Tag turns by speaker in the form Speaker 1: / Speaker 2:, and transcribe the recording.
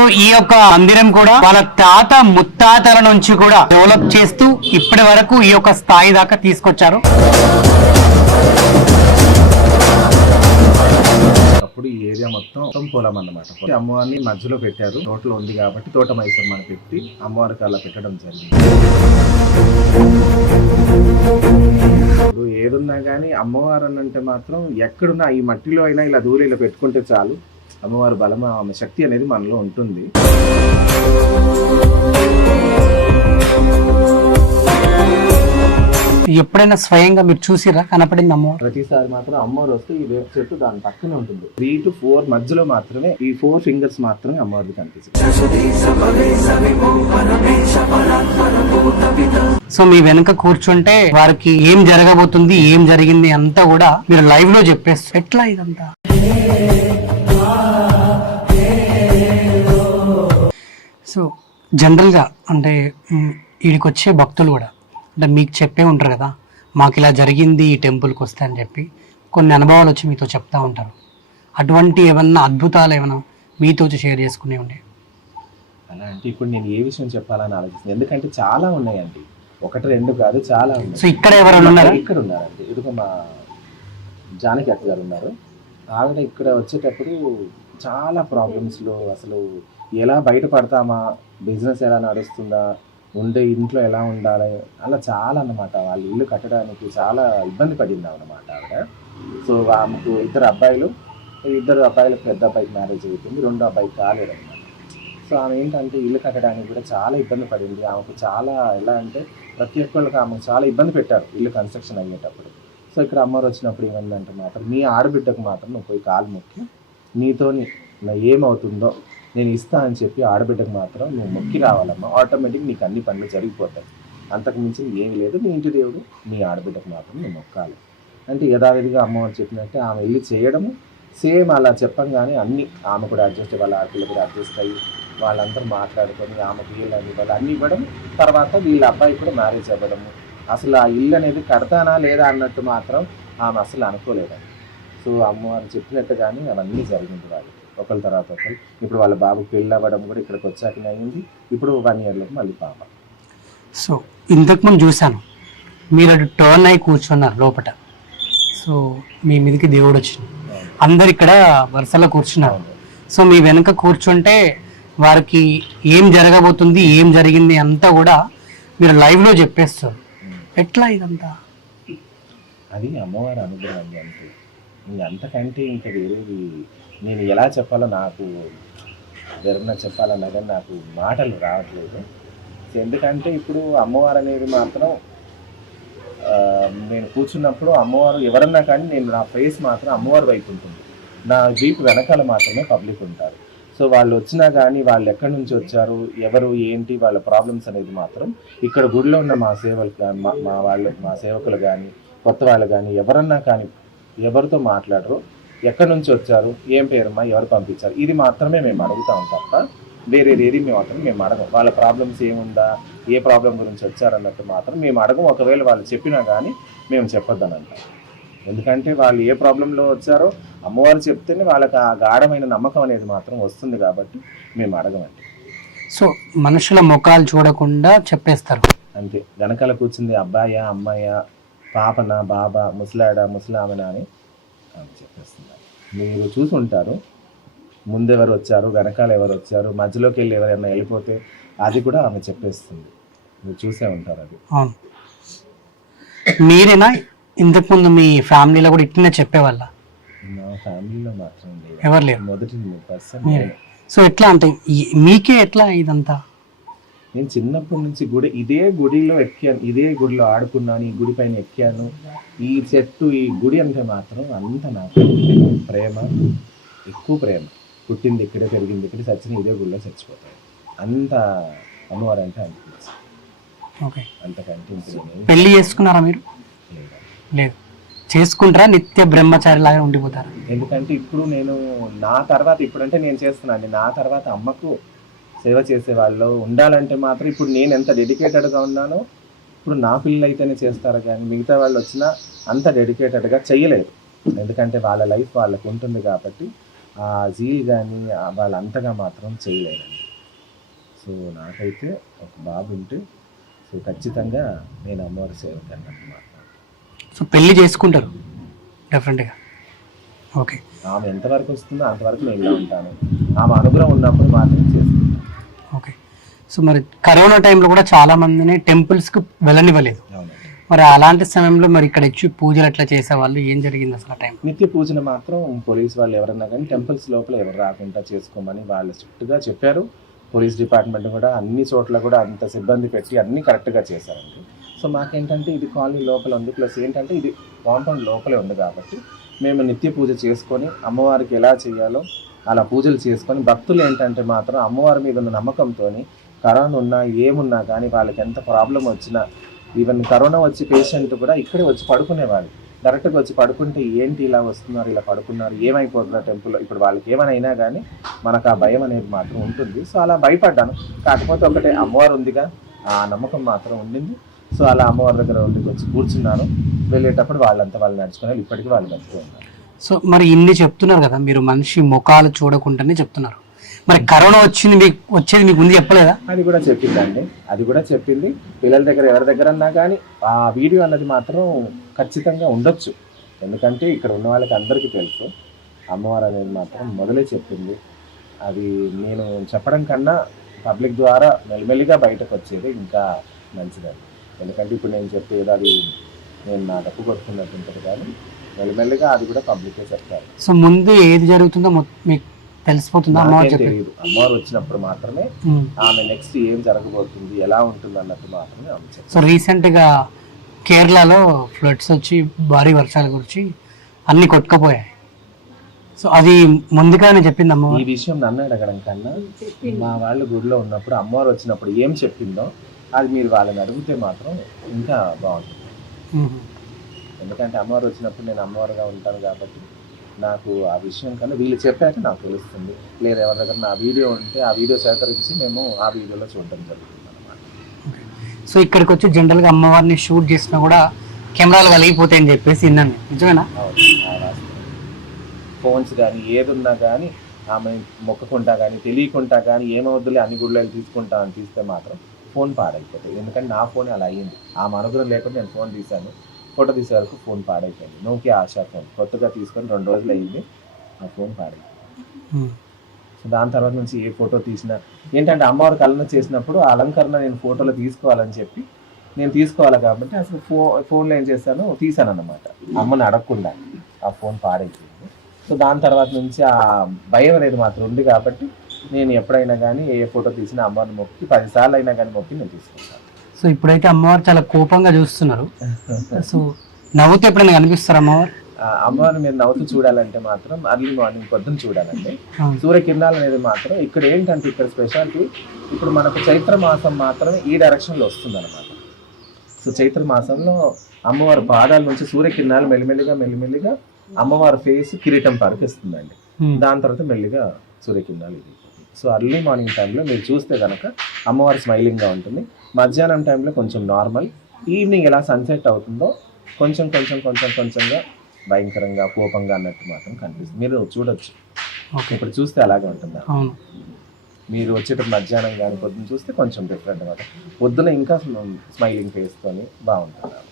Speaker 1: చేస్తూ ఈ యొక్క మందిరం కూడా వాళ్ళ తాత ముత్తాతల నుంచి కూడా డెవలప్ చేస్తూ ఇప్పటి వరకు ఈ యొక్క స్థాయి దాకా తీసుకొచ్చారు.
Speaker 2: అప్పుడు ఈ ఏరియా మొత్తం మొత్తం పొలం అన్నమాట. అమ్మవారిని మధ్యలో పెట్టారు. తోటలో ఉంది కాబట్టి తోట మైసమ్మని పెట్టి అమ్మవారికి అలా పెట్టడం జరిగింది. ఇప్పుడు ఏదున్నా కానీ అమ్మవారు అని అంటే మాత్రం ఎక్కడున్నా ఈ మట్టిలో అయినా ఇలా దూరం ఇలా పెట్టుకుంటే చాలు. అమ్మవారి బలం ఆమె శక్తి అనేది మనలో ఉంటుంది.
Speaker 1: ఎప్పుడైనా స్వయంగా మీరు చూసిరా కనపడింది అమ్మవారు?
Speaker 2: ప్రతిసారి మాత్రం అమ్మవారు వస్తే ఈ వేప చెట్టు దాని పక్కనే ఉంటుంది. త్రీ టు ఫోర్ మధ్యలో మాత్రమే ఈ ఫోర్ ఫింగర్స్ మాత్రమే అమ్మవారికి కనిపిస్తుంది.
Speaker 1: సో మీ వెనుక కూర్చుంటే వారికి ఏం జరగబోతుంది ఏం జరిగింది అంతా కూడా మీరు లైవ్లో చెప్పేస్తారు. ఎట్లా ఇదంతా? సో జనరల్గా అంటే మ్, ఈడికి వచ్చే భక్తులు కూడా అంటే మీకు చెప్పే ఉంటారు కదా మాకు ఇలా జరిగింది ఈ టెంపుల్కి వస్తే అని చెప్పి కొన్ని అనుభవాలు వచ్చి మీతో చెప్తా ఉంటారు. అటువంటి ఏమన్నా అద్భుతాలు ఏమైనా మీతో షేర్ చేసుకునే ఉండే
Speaker 2: అలా అంటే ఇప్పుడు నేను ఏ విషయం చెప్పాలని ఆలోచిస్తున్నాను ఎందుకంటే చాలా ఉన్నాయండి. ఒకటి రెండు కాదు చాలా
Speaker 1: సో
Speaker 2: ఉన్నాయి
Speaker 1: ఇక్కడ ఎవరైనా ఉన్నారా?
Speaker 2: ఇక్కడ ఉన్నారండి. ఇదిగో మా జానకి అక్క గారు ఉన్నారు. ఆవిడ ఇక్కడ వచ్చేటప్పుడు చాలా ప్రాబ్లమ్స్లో అసలు ఎలా బయటపడతామా? బిజినెస్ ఎలా నడుస్తుందా? ఉండే ఇంట్లో ఎలా ఉండాలి? అలా చాలా అన్నమాట వాళ్ళ ఇల్లు కట్టడానికి చాలా ఇబ్బంది పడింది అన్నమాట ఆవిడ. సో ఆమెకు ఇద్దరు అబ్బాయిలు. ఇద్దరు అబ్బాయిలకు పెద్ద అబ్బాయికి మ్యారేజ్ అవుతుంది రెండో అబ్బాయికి కాలేదు అనమాట సో ఆమె ఏంటంటే ఇల్లు కట్టడానికి కూడా చాలా ఇబ్బంది పడింది. ఆమెకు చాలా ఎలా అంటే ప్రతి ఒక్కళ్ళకి ఆమెకు చాలా ఇబ్బంది పెట్టారు ఇల్లు కన్స్ట్రక్షన్ అయ్యేటప్పుడు. సో ఇక్కడ అమ్మవారు వచ్చినప్పుడు ఏమైందంటే మాత్రం మీ ఆడబిడ్డకు మాత్రం నువ్వు పోయి కాలు మొక్కి నీతోని ఏమవుతుందో నేను ఇస్తా అని చెప్పి ఆడబిడ్డకు మాత్రం నువ్వు మొక్కి రావాలమ్మా. ఆటోమేటిక్ నీకు అన్ని పనులు జరిగిపోతాయి. అంతకు మించి ఏమి లేదు. నీ ఇంటి దేవుడు మీ ఆడబిడ్డకు మాత్రం నువ్వు మొక్కాలి. అంటే యథావిధిగా అమ్మవారు చెప్పినట్టే ఆమె వెళ్ళి చేయడము. సేమ్ అలా చెప్పంగానే అన్ని ఆమె కూడా అడ్జస్ట్ వాళ్ళ ఆడపిల్ల కూడా అడ్జస్ట్ అయ్యి వాళ్ళందరూ మాట్లాడుకొని ఆమెకు వీళ్ళని ఇవ్వాలి అన్నీ అన్ని ఇవ్వడం. తర్వాత వీళ్ళ అబ్బాయి కూడా మ్యారేజ్ అవ్వడము. అసలు ఆ ఇల్లు అనేది కడతానా లేదా అన్నట్టు మాత్రం ఆమె అసలు అనుకోలేదండి. సో అమ్మవారు చెప్పినట్టుగానే అవన్నీ జరిగింది వాళ్ళు ఒకరి తర్వాత ఒకరు ఇప్పుడు వాళ్ళ బాబు పెళ్ళి అవ్వడం కూడా ఇక్కడికి వచ్చాకనే అయింది. ఇప్పుడు వన్ ఇయర్లోకి మళ్ళీ పాప.
Speaker 1: సో ఇంతకుముందు చూశాను. మీరు అటు టర్న్ అయి కూర్చున్నారు లోపట. సో మీ మీదకి దేవుడు వచ్చింది అందరు ఇక్కడ వరుసలో కూర్చున్నారు. సో మీ వెనుక కూర్చుంటే వారికి ఏం జరగబోతుంది ఏం జరిగింది అంతా కూడా మీరు లైవ్లో చెప్పేస్తారు. ఎట్లా ఇదంతా?
Speaker 2: అది అమ్మవారి అనుగ్రహం అంతే ఇంక అంతకంటే ఇంకా వేరేది నేను ఎలా చెప్పాలో నాకు ఎవరన్నా చెప్పాలన్నా కానీ నాకు మాటలు రావట్లేదు. సో ఎందుకంటే ఇప్పుడు అమ్మవారు అనేది మాత్రం నేను కూర్చున్నప్పుడు అమ్మవారు ఎవరన్నా కానీ నేను నా ఫేస్ మాత్రం అమ్మవారి వైపు ఉంటుంది. నా జీప్ వెనకాల మాత్రమే పబ్లిక్ ఉంటారు. సో వాళ్ళు వచ్చినా కానీ వాళ్ళు ఎక్కడి నుంచి వచ్చారు ఎవరు ఏంటి వాళ్ళ ప్రాబ్లమ్స్ అనేది మాత్రం ఇక్కడ గుడిలో ఉన్న మా సేవలు మా మా వాళ్ళు మా సేవకులు కానీ కొత్త వాళ్ళు కానీ ఎవరన్నా కానీ ఎవరితో మాట్లాడరు. ఎక్కడి నుంచి వచ్చారు? ఏం పేరమ్మా? ఎవరు పంపించారు? ఇది మాత్రమే మేము అడుగుతాం తప్ప వేరేది ఏది మేము మాత్రం మేము అడగం. వాళ్ళ ప్రాబ్లమ్స్ ఏముందా? ఏ ప్రాబ్లం గురించి వచ్చారన్నట్టు మాత్రం మేము అడగం. ఒకవేళ వాళ్ళు చెప్పినా కానీ మేము చెప్పొద్దని అంటాం ఎందుకంటే వాళ్ళు ఏ ప్రాబ్లంలో వచ్చారో అమ్మవారు చెప్తేనే వాళ్ళకి ఆ గాఢమైన నమ్మకం అనేది మాత్రం వస్తుంది కాబట్టి మేము అడగమండి.
Speaker 1: సో మనుషుల ముఖాలు చూడకుండా చెప్పేస్తారు.
Speaker 2: అంతే. వెనకాల కూర్చుంది అబ్బాయా అమ్మాయా పాపనా బాబా ముసలాడా ముసలామనా అని ఆమె చెప్పేస్తున్నారు. మీరు చూసి ఉంటారు ముందెవరు వచ్చారు వెనకాల ఎవరు వచ్చారు మధ్యలోకి వెళ్ళి ఎవరైనా వెళ్ళిపోతే అది కూడా ఆమె చెప్పేస్తుంది. మీరు చూసే ఉంటారు అది.
Speaker 1: అవును. మీరేనా? ఇంతకుముందు మీ ఫ్యామిలీలో కూడా ఇట్లనే చెప్పేవాళ్ళ?
Speaker 2: ఫ్యామిలీలో మాత్రం లేదు.
Speaker 1: ఎవరు లేరు?
Speaker 2: మొదటి పర్సన్.
Speaker 1: సో ఎట్లా అంటే ఈ- మీకే ఎట్లా ఇదంతా?
Speaker 2: నేను చిన్నప్పటి నుంచి గుడి ఇదే గుడిలో ఎక్కాను ఇదే గుడిలో ఆడుకున్నాను ఈ గుడి పైన ఎక్కాను. ఈ చెట్టు ఈ గుడి అంటే మాత్రం అంత నాకు ప్రేమ ఎక్కువ ప్రేమ. పుట్టింది ఇక్కడే పెరిగింది ఇక్కడే చచ్చిన ఇదే గుడిలో చచ్చిపోతాయి అంత అమ్మవారు అంటే అనిపించింది
Speaker 1: ఓకే.
Speaker 2: అంతకంటే
Speaker 1: పెళ్ళి చేసుకున్నారా మీరు.
Speaker 2: లేదు?
Speaker 1: చేసుకుంటారా? నిత్య బ్రహ్మచారి లాగా ఉండిపోతారా?
Speaker 2: ఎందుకంటే ఇప్పుడు నేను నా తర్వాత ఇప్పుడంటే నేను చేస్తున్నాను. నా తర్వాత అమ్మకు సేవ చేసే వాళ్ళు ఉండాలంటే మాత్రం ఇప్పుడు నేను ఎంత డెడికేటెడ్గా ఉన్నానో ఇప్పుడు నా పిల్లలు అయితేనే చేస్తారు కానీ మిగతా వాళ్ళు వచ్చినా అంత డెడికేటెడ్గా చెయ్యలేరు ఎందుకంటే వాళ్ళ లైఫ్ వాళ్ళకు ఉంటుంది కాబట్టి ఆ జీల్ కానీ వాళ్ళు అంతగా మాత్రం చేయలేరండి సో నాకైతే ఒక బాబు ఉంటే సో ఖచ్చితంగా నేను అమ్మవారి సేవకి అన్నట్టు
Speaker 1: సో పెళ్ళి చేసుకుంటారు డెఫినెట్గా ఓకే
Speaker 2: ఆమె ఎంతవరకు వస్తుందో అంతవరకు నేను ఉంటాను. ఆమె అనుగ్రహం ఉన్నప్పుడు మాత్రం చేసుకుంటాను.
Speaker 1: సో మరి కరోనా టైంలో కూడా చాలా మందిని టెంపుల్స్కి వెళ్ళనివ్వలేదు.
Speaker 2: అవునండి
Speaker 1: మరి అలాంటి సమయంలో మరి ఇక్కడ వచ్చి పూజలు ఎట్లా చేసేవాళ్ళు? ఏం జరిగింది అసలు టైం
Speaker 2: నిత్య పూజలు మాత్రం పోలీస్ వాళ్ళు ఎవరన్నా కానీ టెంపుల్స్ లోపల ఎవరు రాకుండా చేసుకోమని వాళ్ళు స్ట్రిక్ట్గా చెప్పారు. పోలీస్ డిపార్ట్మెంట్ కూడా అన్ని చోట్ల కూడా అంత సిబ్బంది పెట్టి అన్ని కరెక్ట్గా చేశారండి. సో మాకేంటంటే ఇది కాలనీ లోపల ఉంది. ప్లస్ ఏంటంటే ఇది కాంపౌండ్ లోపలే ఉంది కాబట్టి మేము నిత్య పూజ చేసుకొని అమ్మవారికి ఎలా చేయాలో అలా పూజలు చేసుకొని భక్తులు ఏంటంటే మాత్రం అమ్మవారి మీద ఉన్న నమ్మకంతో కరోనా ఉన్నా ఏమున్నా కానీ వాళ్ళకి ఎంత ప్రాబ్లం వచ్చినా ఈవెన్ కరోనా వచ్చి పేషెంట్ కూడా ఇక్కడే వచ్చి పడుకునేవాళ్ళు. డైరెక్ట్గా వచ్చి పడుకుంటే ఏంటి ఇలా వస్తున్నారు ఇలా పడుకున్నారు ఏమైపోతున్నారు టెంపుల్లో? ఇప్పుడు వాళ్ళకి ఏమైనా కానీ మనకు ఆ భయం అనేది మాత్రం ఉంటుంది. సో అలా భయపడ్డాను. కాకపోతే ఒకటే అమ్మవారు ఉందిగా ఆ నమ్మకం మాత్రం ఉండింది. సో అలా అమ్మవారి దగ్గర ఉండి వచ్చి కూర్చున్నాను. వెళ్ళేటప్పుడు వాళ్ళంతా వాళ్ళు నడుచుకున్నారు ఇప్పటికీ వాళ్ళు నడుచుకున్నారు
Speaker 1: సో మరి ఇన్ని చెప్తున్నారు కదా మీరు మనిషి ముఖాలు చూడకుండానే చెప్తున్నారు. మరి కరోనా వచ్చింది మీకు వచ్చేది మీకు ముందు చెప్పలేదా?
Speaker 2: అది కూడా చెప్పిందండి. అది కూడా చెప్పింది. పిల్లల దగ్గర ఎవరి దగ్గర అన్నా కానీ ఆ వీడియో అన్నది మాత్రం ఖచ్చితంగా ఉండొచ్చు. ఎందుకంటే ఇక్కడ ఉన్న వాళ్ళకి అందరికీ తెలుసు. అమ్మవారు అనేది మాత్రం మొదలే చెప్పింది. అది నేను చెప్పడం కన్నా పబ్లిక్ ద్వారా మెల్లిమెల్లిగా బయటకు వచ్చేది ఇంకా మంచిదండి. ఎందుకంటే ఇప్పుడు నేను చెప్పేది అది నేను నా డబ్బు కొట్టుకున్నట్టు ఉంటుంది కానీ మెల్లిమెల్లిగా అది కూడా పబ్లికే చెప్తారు.
Speaker 1: సో ముందు ఏది జరుగుతుందో మీకు తెలిసిపోతుందా అమ్మవారు
Speaker 2: తెలియదు అమ్మవారు వచ్చినప్పుడు మాత్రమే. ఆమె నెక్స్ట్ ఏం జరగబోతుంది ఎలా ఉంటుంది అన్నట్టు మాత్రమే ఆమె
Speaker 1: సో రీసెంట్గా కేరళలో ఫ్లడ్స్ వచ్చి భారీ వర్షాలు కురిచి అన్ని కొట్టుకపోయాయి. సో అది ముందుగానే చెప్పింది
Speaker 2: ఈ
Speaker 1: అమ్మవారు
Speaker 2: విషయం నన్ను అడగడం కన్నా మా వాళ్ళు గుడిలో ఉన్నప్పుడు అమ్మవారు వచ్చినప్పుడు ఏం చెప్పిందో అది మీరు వాళ్ళని అడిగితే మాత్రం ఇంకా బాగుంటుంది. ఎందుకంటే అమ్మవారు వచ్చినప్పుడు నేను అమ్మవారుగా ఉంటాను కాబట్టి నాకు ఆ విషయం కన్నా వీళ్ళు చెప్పాక నాకు తెలుస్తుంది. లేదా ఎవరి దగ్గర నా వీడియో ఉంటే ఆ వీడియో సేకరించి మేము ఆ వీడియోలో చూడడం జరుగుతుంది అనమాట
Speaker 1: సో ఇక్కడికి వచ్చి జనరల్గా అమ్మవారిని షూట్ చేసినా కూడా కెమెరాలు కలిగిపోతాయని చెప్పేసి విన్నాను నిజమేనా?
Speaker 2: ఫోన్స్ కానీ ఏది ఉన్నా కానీ ఆమె మొక్కకుంటా కానీ తెలియకుంటా కానీ ఏమవుద్దులే అన్ని గుళ్ళు వెళ్ళి తీసుకుంటా అని తీస్తే మాత్రం ఫోన్ పాడైపోతుంది ఎందుకంటే నా ఫోన్ అలా అయ్యింది. ఆమె అనుగ్రహం లేకుండా నేను ఫోన్ తీశాను. ఫోటో తీసే వరకు ఫోన్ పాడైపోయింది. Nokia Asha phone. కొత్తగా తీసుకొని రెండు రోజులు అయ్యింది ఆ ఫోన్ పాడైపోయింది. సో దాని తర్వాత నుంచి ఏ ఫోటో తీసినా ఏంటంటే అమ్మవారి కలన చేసినప్పుడు ఆ అలంకరణ నేను ఫోటోలో తీసుకోవాలని చెప్పి నేను తీసుకోవాలి కాబట్టి అసలు ఫో ఫోన్లో ఏం చేశాను? తీసాను అన్నమాట అమ్మని అడగకుండా ఆ ఫోన్ పాడైపోయింది. సో దాని తర్వాత నుంచి ఆ భయం అనేది మాత్రం ఉంది కాబట్టి నేను ఎప్పుడైనా కానీ ఏ ఫోటో తీసినా అమ్మని మొక్కి పదిసార్లు అయినా కానీ మొక్కి నేను తీసుకుంటాను.
Speaker 1: సో ఇప్పుడైతే అమ్మవారు చాలా కోపంగా చూస్తున్నారు. సో నవ్వుతూ ఎప్పుడైనా కనిపిస్తారు అమ్మవారు?
Speaker 2: అమ్మవారిని మీరు నవ్వుతూ చూడాలంటే మాత్రం అర్లీ మార్నింగ్ పొద్దున్న చూడాలండి. సూర్యకిరణాలు అనేది మాత్రం ఇక్కడ ఏంటంటే ఇక్కడ స్పెషాలిటీ ఇప్పుడు మనకు చైత్ర మాసం మాత్రమే ఈ డైరెక్షన్లో వస్తుంది అనమాట సో చైత్ర మాసంలో అమ్మవారి పాదాల నుంచి సూర్యకిరణాలు మెల్లిమెల్లిగా మెల్లిమెల్లిగా అమ్మవారి ఫేస్ కిరీటం వరకు ఇస్తుందండి
Speaker 1: ఉమ్.
Speaker 2: దాని తర్వాత మెల్లిగా సూర్యకిరణాలు ఇది. సో అర్లీ మార్నింగ్ టైంలో మీరు చూస్తే కనుక అమ్మవారి స్మైలింగ్గా ఉంటుంది. మధ్యాహ్నం టైంలో కొంచెం నార్మల్ ఈవినింగ్ ఎలా సన్సెట్ అవుతుందో కొంచెం కొంచెం కొంచెం కొంచెంగా భయంకరంగా కోపంగా అన్నట్టు మాత్రం కనిపిస్తుంది. మీరు చూడొచ్చు.
Speaker 1: ఓకే.
Speaker 2: ఇప్పుడు చూస్తే అలాగే ఉంటుంది?
Speaker 1: అవును.
Speaker 2: మీరు వచ్చేటప్పుడు మధ్యాహ్నం కానీ పొద్దున్న చూస్తే కొంచెం డిఫరెంట్ అనమాట పొద్దున ఇంకా స్మైలింగ్ ఫేస్తోని బాగుంటుంది?